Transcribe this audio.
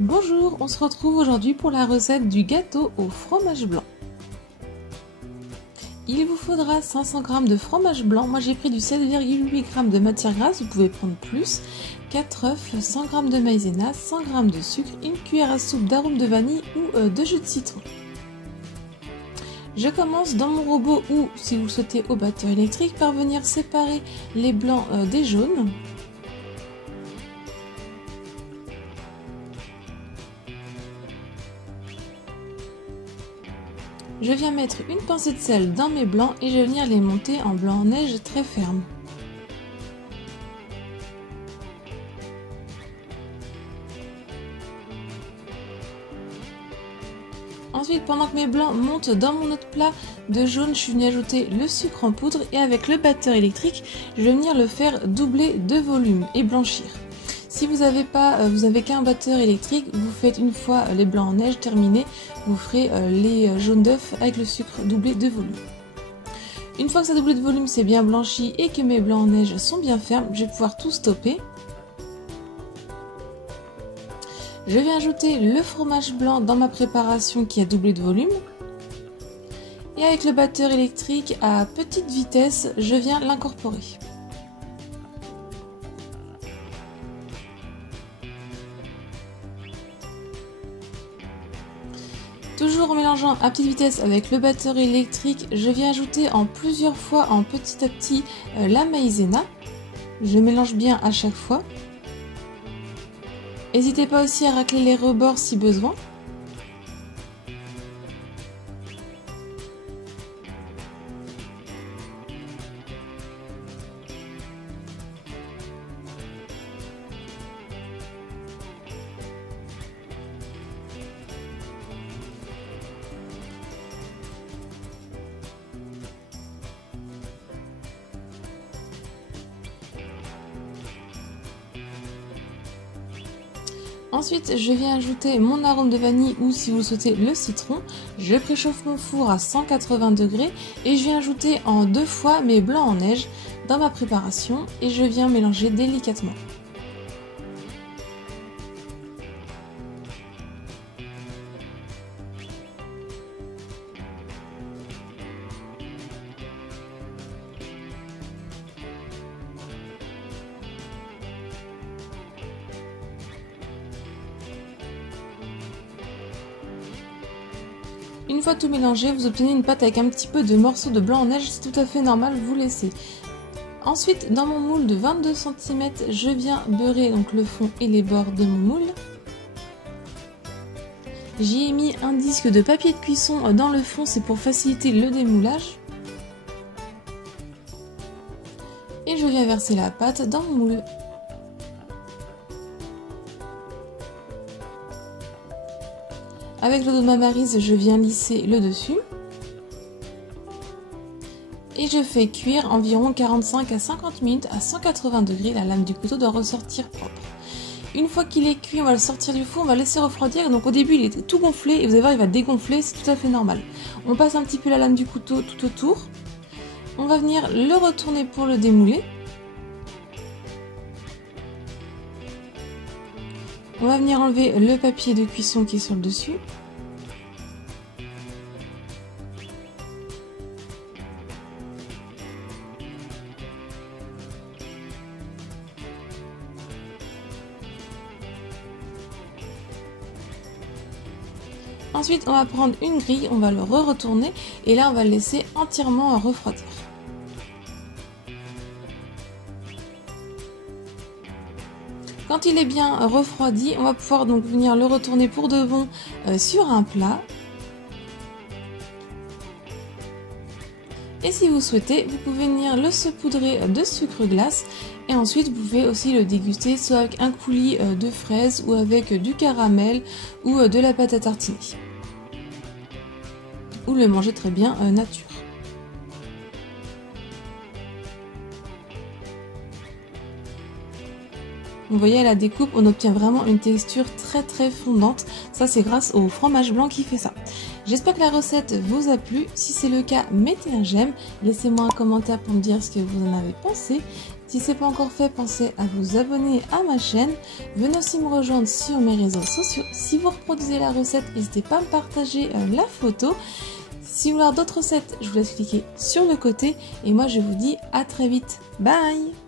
Bonjour, on se retrouve aujourd'hui pour la recette du gâteau au fromage blanc. Il vous faudra 500 g de fromage blanc, moi j'ai pris du 7,8 g de matière grasse, vous pouvez prendre plus, 4 œufs, 100 g de maïzena, 100 g de sucre, une cuillère à soupe d'arôme de vanille ou de jus de citron. Je commence dans mon robot ou, si vous le souhaitez, au batteur électrique par venir séparer les blancs des jaunes. Je viens mettre une pincée de sel dans mes blancs et je vais venir les monter en blanc-neige très ferme. Ensuite, pendant que mes blancs montent dans mon autre plat de jaune, je suis venue ajouter le sucre en poudre et avec le batteur électrique, je vais venir le faire doubler de volume et blanchir. Si vous n'avez qu'un batteur électrique, vous faites une fois les blancs en neige terminés, vous ferez les jaunes d'œufs avec le sucre doublé de volume. Une fois que ça doublé de volume, c'est bien blanchi et que mes blancs en neige sont bien fermes, je vais pouvoir tout stopper. Je vais ajouter le fromage blanc dans ma préparation qui a doublé de volume. Et avec le batteur électrique à petite vitesse, je viens l'incorporer. Toujours en mélangeant à petite vitesse avec le batteur électrique, je viens ajouter en plusieurs fois, en petit à petit, la maïzena. Je mélange bien à chaque fois. N'hésitez pas aussi à racler les rebords si besoin. Ensuite, je viens ajouter mon arôme de vanille ou si vous souhaitez le citron. Je préchauffe mon four à 180 degrés et je viens ajouter en 2 fois mes blancs en neige dans ma préparation et je viens mélanger délicatement. Une fois tout mélangé, vous obtenez une pâte avec un petit peu de morceaux de blanc en neige, c'est tout à fait normal, vous laissez. Ensuite, dans mon moule de 22 cm, je viens beurrer donc le fond et les bords de mon moule. J'y ai mis un disque de papier de cuisson dans le fond, c'est pour faciliter le démoulage. Et je viens verser la pâte dans mon moule. Avec l'eau de ma maryse, je viens lisser le dessus. Et je fais cuire environ 45 à 50 minutes à 180 degrés. La lame du couteau doit ressortir propre. Une fois qu'il est cuit, on va le sortir du four, on va le laisser refroidir. Donc au début, il est tout gonflé et vous allez voir, il va dégonfler, c'est tout à fait normal. On passe un petit peu la lame du couteau tout autour. On va venir le retourner pour le démouler. On va venir enlever le papier de cuisson qui est sur le dessus. Ensuite, on va prendre une grille, on va le retourner et là, on va le laisser entièrement refroidir. Quand il est bien refroidi, on va pouvoir donc venir le retourner pour de bon sur un plat. Et si vous souhaitez, vous pouvez venir le saupoudrer de sucre glace et ensuite vous pouvez aussi le déguster soit avec un coulis de fraises ou avec du caramel ou de la pâte à tartiner. Ou le manger très bien nature. Vous voyez à la découpe, on obtient vraiment une texture très fondante. Ça c'est grâce au fromage blanc qui fait ça. J'espère que la recette vous a plu. Si c'est le cas, mettez un j'aime. Laissez-moi un commentaire pour me dire ce que vous en avez pensé. Si ce n'est pas encore fait, pensez à vous abonner à ma chaîne. Venez aussi me rejoindre sur mes réseaux sociaux. Si vous reproduisez la recette, n'hésitez pas à me partager la photo. Si vous voulez d'autres recettes, je vous laisse cliquer sur le côté. Et moi, je vous dis à très vite. Bye!